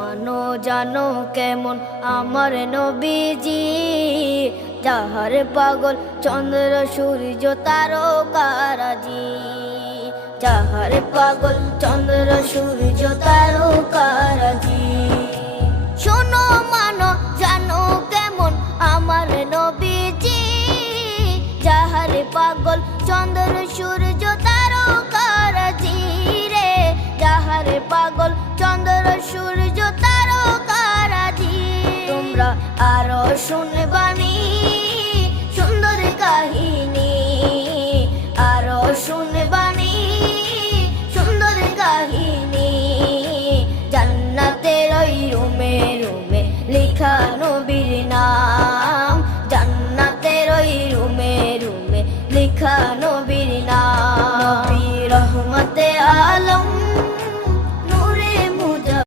মানো জানো কেমন আমার নবীজি, যাহার পাগল চন্দ্র সূর্য তারকারাজি, যাহার পাগল চন্দ্র সূর্য তারকারাজি।